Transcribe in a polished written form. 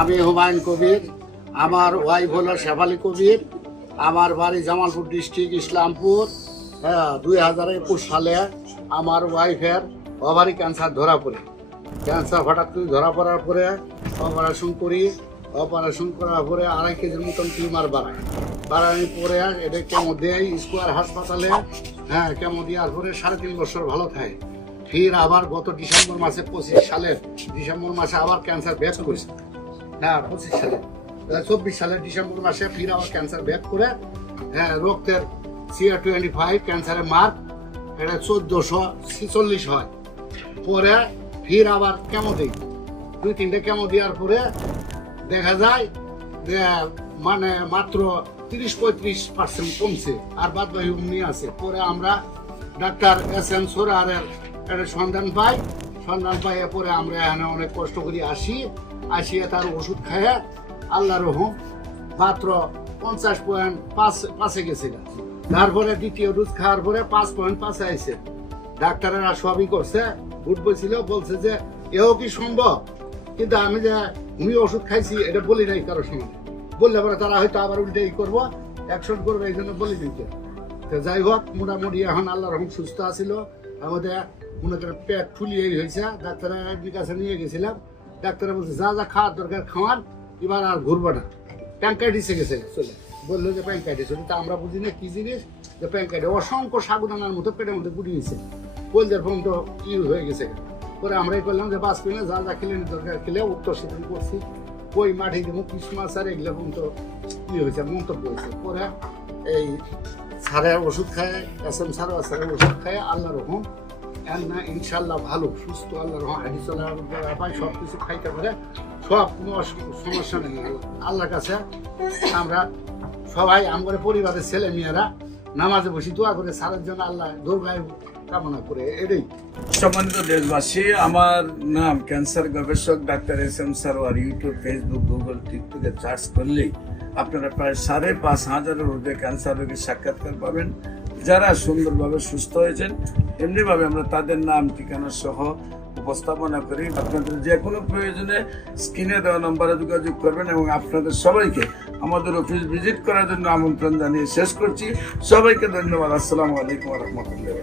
আমি হুমায়ুন কবির, আমার ওয়াইফ হলো শেফালি কবির, আমার বাড়ি জামালপুর ডিস্ট্রিক্ট ইসলামপুর। 2021 সালে আমার ওয়াইফের ওভারি ক্যান্সার ধরা পড়ে। ক্যান্সার হঠাৎ করে ধরা পড়ার পরে অপারেশন করি। অপারেশন করার পরে 2.5 কেজির মতন টিউমার বাড়ানোর পরে এটা কেমো দেয় স্কোয়ার হাসপাতালে। কেমো দেওয়ার পরে 3.5 বছর ভালো থাকে। ফির আবার গত ডিসেম্বর মাসে 25 সালের ডিসেম্বর মাসে আবার ক্যান্সার ব্যাক করেছে। 25 সালে 24 সালের ডিসেম্বর মাসে ফির আবার ক্যান্সার ব্যাক করে। রক্তের CA-25 ক্যান্সারের মার্ক এটা 1446 হয়। পরে ফির আবার কেমো দিই, 2-3টে কেমো দেওয়ার পরে দেখা যায় যে মানে মাত্র 30-35% কমছে, আর বাদ বাকি অমনি আছে। পরে আমরা ডাক্তার SM সোরারের একটা সন্ধান পাই। পরে আমরা এখানে অনেক কষ্ট করে আসিয়ে তার ওষুধ খাইয়ে আল্লাহ রহম মাত্র 50.5 গেছিল। তারপরে দ্বিতীয় ডোজ খাওয়ার পরে 5.5 আইছে। ডাক্তারেরা সবই করছে, গুড বলছে যে এও কি সম্ভব, কিন্তু আমি যে উনি ওষুধ খাইছি এটা বলি নাই কারোর সঙ্গে। বললে পরে তারা হয়তো আবার উল্টেই করবো, অ্যাকশন করবো, এই জন্য বলি দিতে। তো যাই হোক, মোটামুটি এখন আল্লাহ রহম সুস্থ আছিল। আমাদের মনে করেন পেট ফুলিয়ে হয়েছে। ডাক্তারের কাছে নিয়ে গেছিলাম। ডাক্তার বলছে যা যা খাওয়ার দরকার খাওয়ান, এবার আর ঘুরবো না। প্যাঙ্কাইটিসে গেছে চলে, বললো যে প্যাঙ্কাইটিস। তা আমরা বুঝি না কি জিনিস যে প্যাঙ্কাইটিস। অসংখ্য সাগুদানার মতো পেটের মধ্যে গুটিয়েছে, কলজার ফোন তো হয়ে গেছে। পরে আমরাই করলাম যে বাস পেলে যা যা খেলে দরকার খেলে উত্তর সেদিন করছি। কই মাঠে দেবো ক্রিসমাস আর এগুলো তো হয়েছে, মন্তব্য হয়েছে। পরে এই স্যারের ওষুধ খায়, SM স্যারের ওষুধ খায় আল্লাহ রকম না ইনশাল্লাহ ভালো সুস্থ। আল্লাহ রহম হাঁটি চলার পাই, সব কিছু খাইতে পারে, সব কোনো সমস্যা নেই। আল্লাহর কাছে আমরা সবাই আমাদের পরিবারের ছেলে মেয়েরা নামাজে বসি দোয়া করে স্যারের জন্য আল্লাহ দুর্গায় কামনা করে। এটাই। সম্মানিত দেশবাসী, আমার নাম ক্যান্সার গবেষক doctor SM Sarwar. YouTube, Facebook, Google, টিকটকে সার্চ করলেই আপনারা প্রায় 5,500-এর ঊর্ধ্বে ক্যান্সার রোগীর সাক্ষাৎকার পাবেন, যারা সুন্দরভাবে সুস্থ হয়েছেন। এমনিভাবে আমরা তাদের নাম ঠিকানা সহ উপস্থাপনা করি। আপনাদের যে কোনো প্রয়োজনে স্ক্রিনে দেওয়া নম্বরে যোগাযোগ করবেন এবং আপনাদের সবাইকে আমাদের অফিস ভিজিট করার জন্য আমন্ত্রণ জানিয়ে শেষ করছি। সবাইকে ধন্যবাদ। আসসালামু আলাইকুম ওয়া রাহমাতুল্লাহ।